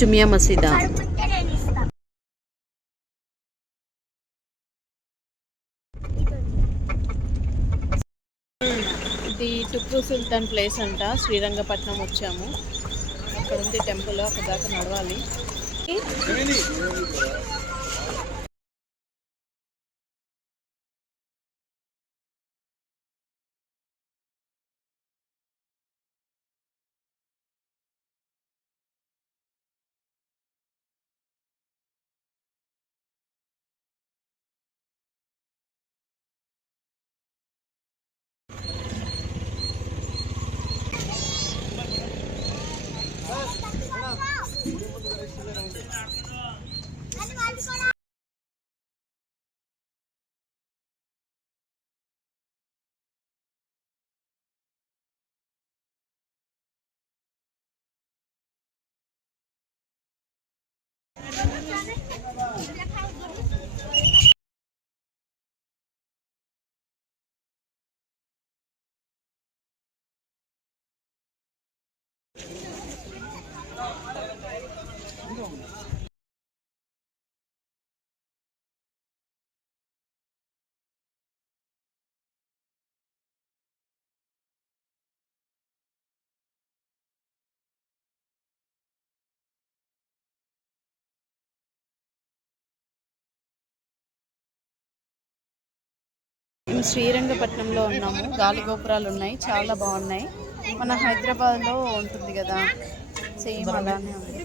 జుమియా మసీదా? ఇది టిప్పు సుల్తాన్ ప్లేస్ అంట. శ్రీరంగపట్నం వచ్చాము. అక్కడ ఉంది టెంపుల్, అక్కడ దాకా నడవాలి. మేము శ్రీరంగపట్నంలో ఉన్నాము. గాలి గోపురాలు ఉన్నాయి, చాలా బాగున్నాయి. మన హైదరాబాద్లో ఉంటుంది కదా, సేమ్ అలానే ఉంది.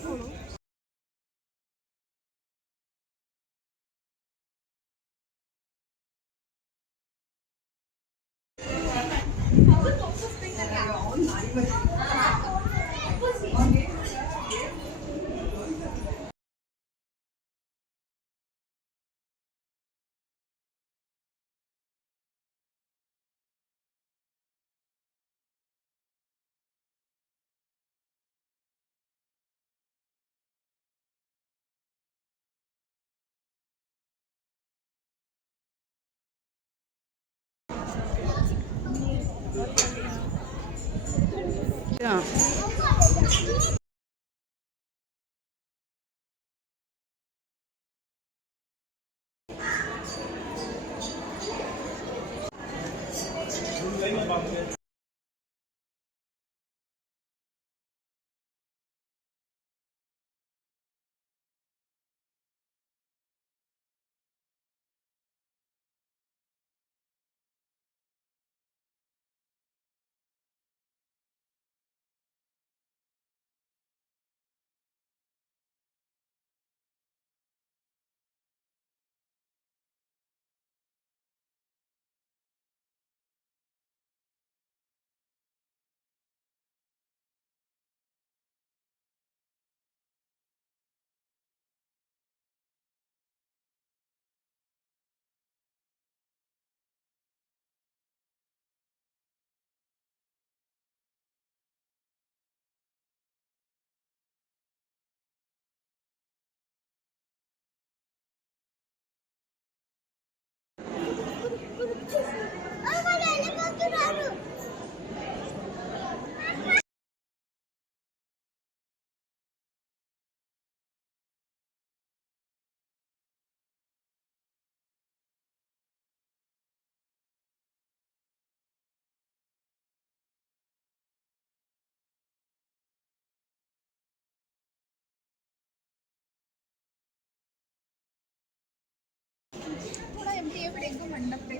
थोड़ा एमटी है, फिर एकदम मंडप पे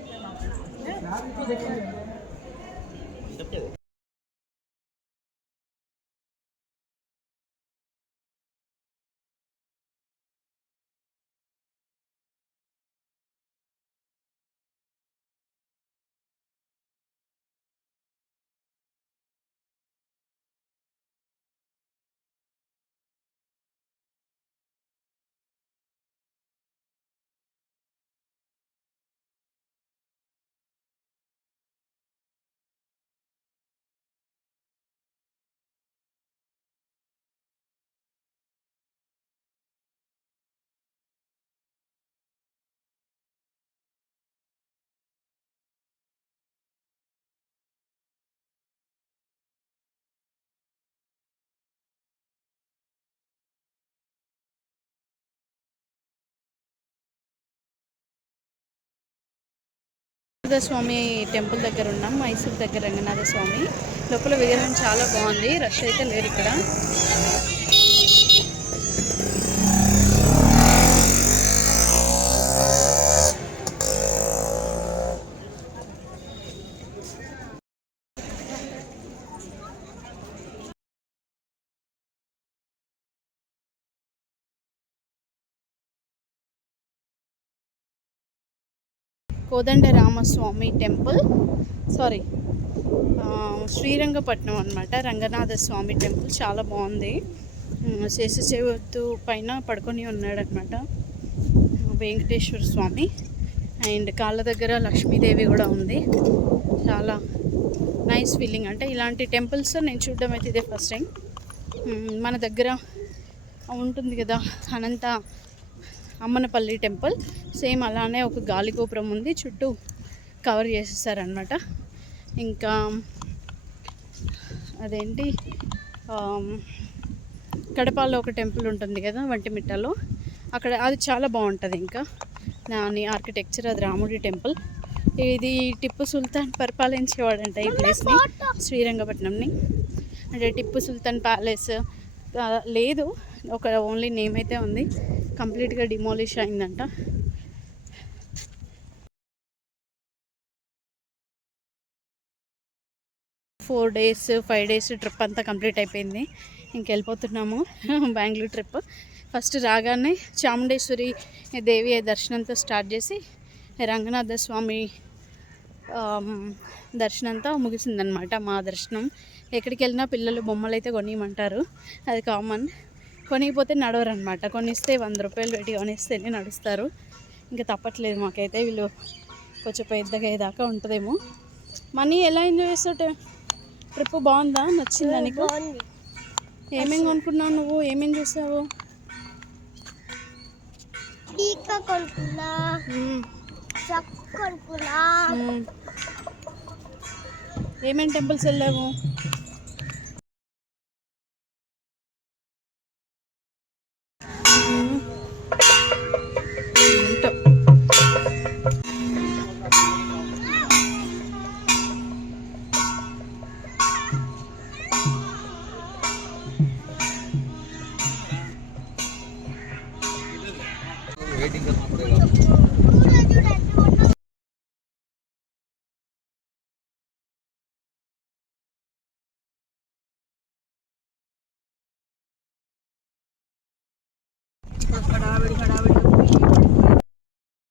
రంగనాథ స్వామి టెంపుల్ దగ్గర ఉన్నాం, మైసూర్ దగ్గర రంగనాథ స్వామి. లోపల విగ్రహం చాలా బాగుంది, రష్ అయితే లేరు ఇక్కడ. కోదండ రామస్వామి టెంపుల్, సారీ శ్రీరంగపట్నం అనమాట. రంగనాథ స్వామి టెంపుల్ చాలా బాగుంది. శేషచేవత్తు పైన పడుకొని ఉన్నాడనమాట వెంకటేశ్వర స్వామి. అండ్ కాళ్ళ దగ్గర లక్ష్మీదేవి కూడా ఉంది. చాలా నైస్ ఫీలింగ్. అంటే ఇలాంటి టెంపుల్స్ నేను చూడడం అయితే ఇదే ఫస్ట్ టైం. మన దగ్గర ఉంటుంది కదా అనంత అమ్మనపల్లి టెంపుల్, సేమ్ అలానే ఒక గాలి గోపురం ఉంది, చుట్టూ కవర్ చేసేసారనమాట. ఇంకా అదేంటి కడపలో ఒక టెంపుల్ ఉంటుంది కదా వంటిమిట్టలో, అక్కడ అది చాలా బాగుంటుంది. ఇంకా దాని ఆర్కిటెక్చర్, అది రాముడి టెంపుల్. ఇది టిప్పు సుల్తాన్ పరిపాలించేవాడంట ఈ ప్లేస్ని, శ్రీరంగపట్నంని. అంటే టిప్పు సుల్తాన్ ప్యాలెస్ లేదు, ఒక ఓన్లీ నేమ్ అయితే ఉంది. కంప్లీట్గా డిమాలిష్ అయిందంట. ఫోర్ డేస్ 5 డేస్ ట్రిప్ అంతా కంప్లీట్ అయిపోయింది. ఇంకెళ్ళిపోతున్నాము బెంగళూరు ట్రిప్. ఫస్ట్ రాగానే చాముండేశ్వరి దేవి దర్శనంతో స్టార్ట్ చేసి రంగనాథ స్వామి దర్శనంతో ముగిసిందనమాట మా దర్శనం. ఎక్కడికి వెళ్ళినా పిల్లలు బొమ్మలు అయితే కొనియమంటారు, అది కామన్. కొనిపోతే నడవరు అనమాట, కొనిస్తే 100 రూపాయలు పెట్టి కొనిస్తేనే నడుస్తారు. ఇంకా తప్పట్లేదు మాకైతే. వీళ్ళు కొంచెం పెద్దగా అయ్యేదాకా ఉంటుందేమో. మనీ ఎలా ఎంజాయ్ చేస్తావు? ట్రిప్ బాగుందా, నచ్చిందా నీకు? ఏమేమి కొనుక్కున్నావు నువ్వు? ఏమేమి చూసావు? ఏమేమి టెంపుల్స్ వెళ్ళావు? वेटिंग